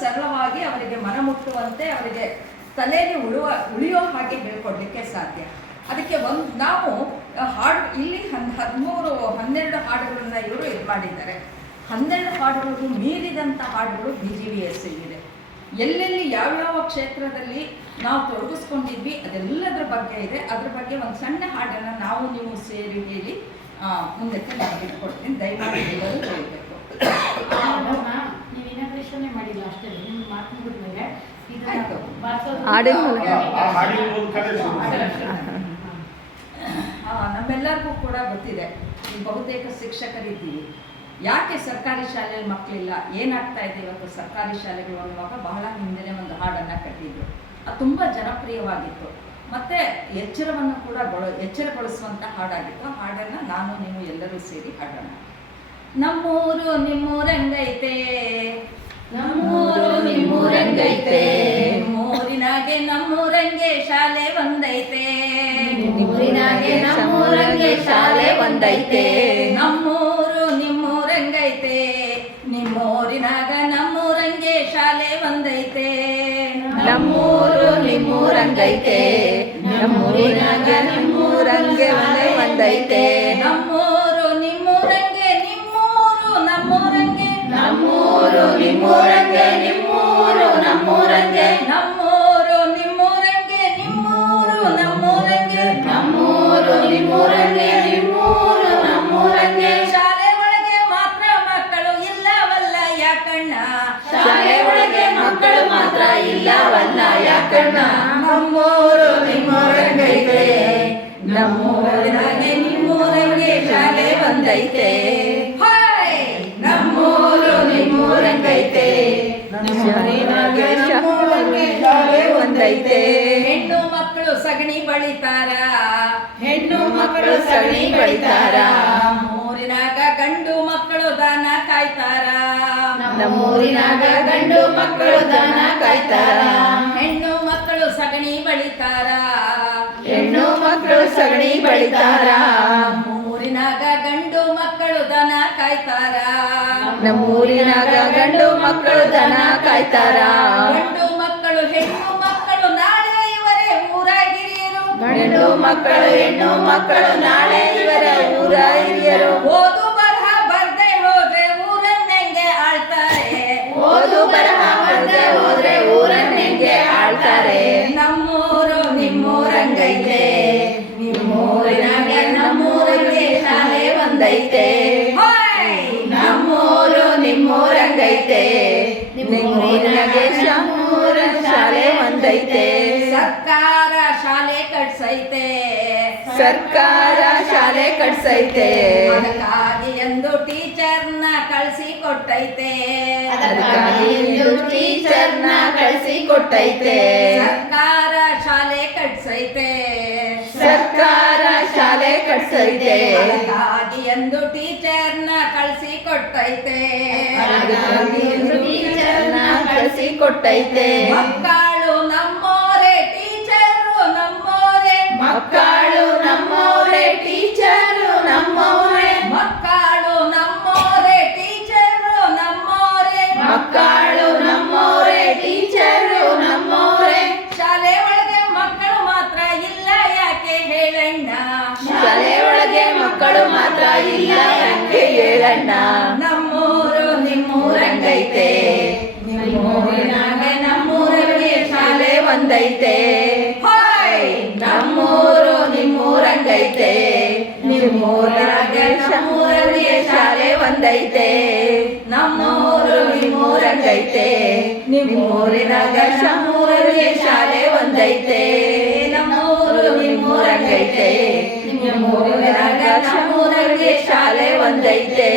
ಸರಳವಾಗಿ ಅವರಿಗೆ ಮನಮುಟ್ಟುವಂತೆ ಅವರಿಗೆ ತಲೆಯಲ್ಲಿ ಉಳಿಯೋ ಹಾಗೆ ಹೇಳ್ಕೊಡ್ಲಿಕ್ಕೆ ಸಾಧ್ಯ. ಅದಕ್ಕೆ ನಾವು ಹಾಡು ಇಲ್ಲಿ 12 ಹಾಡುಗಳನ್ನ ಇವರು ಇದು ಮಾಡಿದ್ದಾರೆ. 12 ಹಾಡುಗಳಿಗೂ ಮೀರಿದಂಥ ಹಾಡುಗಳು BGVS ಇದೆ. ಎಲ್ಲೆಲ್ಲಿ ಯಾವ್ಯಾವ ಕ್ಷೇತ್ರದಲ್ಲಿ ನಾವು ತೊಡಗಿಸ್ಕೊಂಡಿದ್ವಿ ಅದೆಲ್ಲದರ ಬಗ್ಗೆ ಇದೆ. ಅದ್ರ ಬಗ್ಗೆ ಒಂದು ಸಣ್ಣ ಹಾಡನ್ನು ನಾವು ನೀವು ಸೇರಿ ಹೇಳಿ ಮುಂದಕ್ಕೆ ನಾನು ಬಿಟ್ಕೊಡ್ತೀನಿ. ದಯಮಾಡಿ ಎಲ್ಲರೂ ಹೇಳಬೇಕು. ನೀವು ಇನಾಗ್ರೇಷನ್ನೇ ಮಾಡಿಲ್ಲ ಅಷ್ಟೇ, ನಿಮ್ಗೆ ಮಾತನಾಡಿದ್ಮೇಲೆ ನಮ್ಮೆಲ್ಲರಿಗೂ ಕೂಡ ಗೊತ್ತಿದೆ, ಬಹುತೇಕ ಶಿಕ್ಷಕರಿದ್ದೀವಿ. ಯಾಕೆ ಸರ್ಕಾರಿ ಶಾಲೆಯಲ್ಲಿ ಮಕ್ಕಳಿಲ್ಲ, ಏನಾಗ್ತಾ ಇದೆ ಇವತ್ತು ಸರ್ಕಾರಿ ಶಾಲೆಗಳು ಅನ್ನುವಾಗ ಬಹಳ ಹಿಂದೆ ಒಂದು ಹಾಡನ್ನು ಕಟ್ಟಿದ್ರು. ಅದು ತುಂಬ ಜನಪ್ರಿಯವಾಗಿತ್ತು ಮತ್ತು ಎಚ್ಚರವನ್ನು ಕೂಡ ಎಚ್ಚರಗೊಳಿಸುವಂಥ ಹಾಡಾಗಿತ್ತು. ಹಾಡನ್ನು ನಾನು ನೀವು ಎಲ್ಲರೂ ಸೇರಿ ಹಾಡೋಣ. ನಮ್ಮೂರು ನಿಮ್ಮೂರಂಗೈತೆ, ನಮ್ಮೂರು ನಿಮ್ಮೂರಂಗೈತೆ, ನಿಮ್ಮೂರಿನಾಗೆ ನಮ್ಮೂರಂಗೆ ಶಾಲೆ ಒಂದೈತೆ, ನಿಮ್ಮೂರಿನಾಗೆ ನಮ್ಮೂರಂಗೆ ಶಾಲೆ ಒಂದೈತೆ. ನಮ್ಮೂರು ನಿಮ್ಮೂರಂಗೈತೆ, ನಿಮ್ಮೂರಿನಾಗ ನಮ್ಮೂರಂಗೆ ಶಾಲೆ ಒಂದೈತೆ. ನಮ್ಮೂರು ನಿಮ್ಮೂರಂಗೈತೆ, ನಮ್ಮೂರಿನಾಗ ನಿಮ್ಮೂರಂಗೆ ಮನೆ ಒಂದೈತೆ. ನಮ್ಮೂರು ನಿಮ್ಮೂರಂಗೆ, ನಿಮ್ಮೂರು ನಮ್ಮೂರಂಗೆ, ನಮ್ಮೂರು ನಿಮ್ಮೂರಂಗೆ, ನಿಮ್ಮೂರು ನಮ್ಮೂರಂಗೆ. ನಮ್ಮೂರು ನಿಮ್ಮೂರಂಗೆ, ನಿಮ್ಮೂರು ನಮ್ಮೂರಂಗೆ. ನಮ್ಮೂರು ನಿಮ್ಮೂರಂಗೆ, ನಿಮ್ಮೂರು ನಮ್ಮೂರಂಗೆ. ಶಾಲೆ ಒಳಗೆ ಮಾತ್ರ ಮಕ್ಕಳು ಇಲ್ಲವಲ್ಲ ಯಾಕಣ್ಣ, ಶಾಲೆ ಒಳಗೆ ಮಕ್ಕಳು ಮಾತ್ರ ಇಲ್ಲವಲ್ಲ ಯಾಕಣ್ಣ. ನಮ್ಮೂರು ನಿಮ್ಮೂರಂಗೈತೆ, ನಮ್ಮೂರಿನಾಗೆ ನಿಮ್ಮೂರಂಗೆ ಶಾಲೆ ಒಂದೈತೆ. ನಮ್ಮೂರು ನಿಮ್ಮೂರಂಗೈತೆ, ನಮ್ಮೂರಿನಾಗೆ ನಮ್ಮೂರಂಗೆ ಶಾಲೆ ಒಂದೈತೆ. ಹೆಣ್ಣು ಮಕ್ಕಳು ಸಗಣಿ ಬಳಿತಾರ, ಹೆಣ್ಣು ಮಕ್ಕಳು ಸಗಣಿ ಬಳಿತಾರ. ನಮ್ಮೂರಿನಾಗ ಗಂಡು ಮಕ್ಕಳು ದನ ಕಾಯ್ತಾರ, ನಮ್ಮೂರಿನಾಗ ಗಂಡು ಮಕ್ಕಳು ದನ ಕಾಯ್ತಾರ. ಹೆಣ್ಣು ಮಕ್ಕಳು ಸಗಣಿ ಬಳಿತಾರ, ಹೆಣ್ಣು ಮಕ್ಕಳು ಸಗಣಿ ಬಳಿತಾರ. ನಮ್ಮೂರಿನಾಗ ಗಂಡು ಮಕ್ಕಳು ದನ ಕಾಯ್ತಾರ, ನಮ್ಮೂರಿನಾಗ ಗಂಡು ಮಕ್ಕಳು ದನ ಕಾಯ್ತಾರ. ಗಂಡು ಮಕ್ಕಳು ಹೆಣ್ಣು ಮಕ್ಕಳು ನಾಳೆ ಇವರೇ ಊರ ಹಿರಿಯರು, ಗಂಡು ಮಕ್ಕಳು ಹೆಣ್ಣು ಮಕ್ಕಳು ನಾಳೆ ಇವರ ಊರ ಹಿರಿಯರು. ಓದು ಬರಹ ಬರ್ದೆ ಹೋದ್ರೆ ಊರನ್ನೆಂಗೆ ಆಳ್ತಾರೆ, ಓದು ಬರಹ ಬರ್ದೆ ಹೋದ್ರೆ ಊರನ್ನೆಂಗೆ ಆಳ್ತಾರೆ. ನಮ್ಮೂರು ನಿಮ್ಮೂರಂಗೈತೆ, ನಿಮ್ಮೂರಿನಾಗೆ ನಮ್ಮೂರಂಗೆ ಶಾಲೆ ಒಂದೈತೆ. ನಮ್ಮೂರು ನಿಮ್ಮೂರಂಗೈತೆ, ನಿಮ್ಮೂರಿನಾಗೆ ನಮ್ಮೂರ ಶಾಲೆ ಒಂದೈತೆ. ಸರ್ಕಾರ ಶಾಲೆ ಕಟ್ಸೈತೆ, ಸರ್ಕಾರ ಶಾಲೆ ಕಟ್ಸೈತೆ. ಅದಕ್ಕಾಗಿ ಎಂದು ಟೀಚರ್ನ ಕಳಿಸಿ ಕೊಟ್ಟೈತೆ, ಅದಕ್ಕಾಗಿ ಎಂದು ಟೀಚರ್ನ ಕಳಿಸಿ ಕೊಟ್ಟೈತೆ. ಸರ್ಕಾರ ಶಾಲೆ ಕಟ್ಸೈತೆ, ಸರ್ಕಾರ ಶಾಲೆ ಕಟ್ಸೈತೆ. ಅದಕ್ಕಾಗಿ ಎಂದು ಟೀಚರ್ನ ಕಳಿಸಿ ಕೊಟ್ಟೈತೆ, ಅದಕ್ಕಾಗಿ ಎಂದು ಟೀಚರ್ನ ಕಳಿಸಿ ಕೊಟ್ಟೈತೆ. ಮಕ್ಕಳು ನಮ್ಮೋರೆ ಟೀಚರು ನಮ್ಮೋರೆ, ಮಕ್ಕಳು ನಮ್ಮವರೇ ಟೀಚರು ನಮ್ಮವರೇ. ಮಕ್ಕಳು ನಮ್ಮೋರೆ ಟೀಚರು ನಮ್ಮೋರೆ, ಮಕ್ಕಳು ನಮ್ಮವರೇ ಟೀಚರು ನಮ್ಮವರೇ. ಶಾಲೆ ಒಳಗೆ ಮಕ್ಕಳು ಮಾತ್ರ ಇಲ್ಲ ಯಾಕೆ ಹೇಳಣ್ಣ, ಶಾಲೆ ಒಳಗೆ ಮಕ್ಕಳು ಮಾತ್ರ ಇಲ್ಲ ಯಾಕೆ ಹೇಳಣ್ಣ. ನಮ್ಮೂರು ನಿಮ್ಮೂರಂಗೈತೆ, ನಿಮ್ಮೂರಿನಾಗೆ ನಮ್ಮೂರಂಗೆ ಶಾಲೆ ಒಂದೈತೆ. ನಮ್ಮೂರು ನಿಮ್ಮೂರಂಗೈತೆ, ನಿಮ್ಮೂರಿನಾಗೆ ನಮ್ಮೂರಂಗೆ ಶಾಲೆ ಒಂದೈತೆ. ನಮ್ಮೂರು ನಿಮ್ಮೂರಂಗೈತೆ, ನಿಮ್ಮೂರಿನಾಗ ನಮ್ಮೂರಂಗೆ ಶಾಲೆ ಒಂದೈತೆ. ನಮ್ಮೂರು ನಿಮ್ಮೂರಂಗೈತೆ, ನಿಮ್ಮೂರಿನಾಗ ನಮ್ಮೂರಂಗೆ ಶಾಲೆ ಒಂದೈತೆ.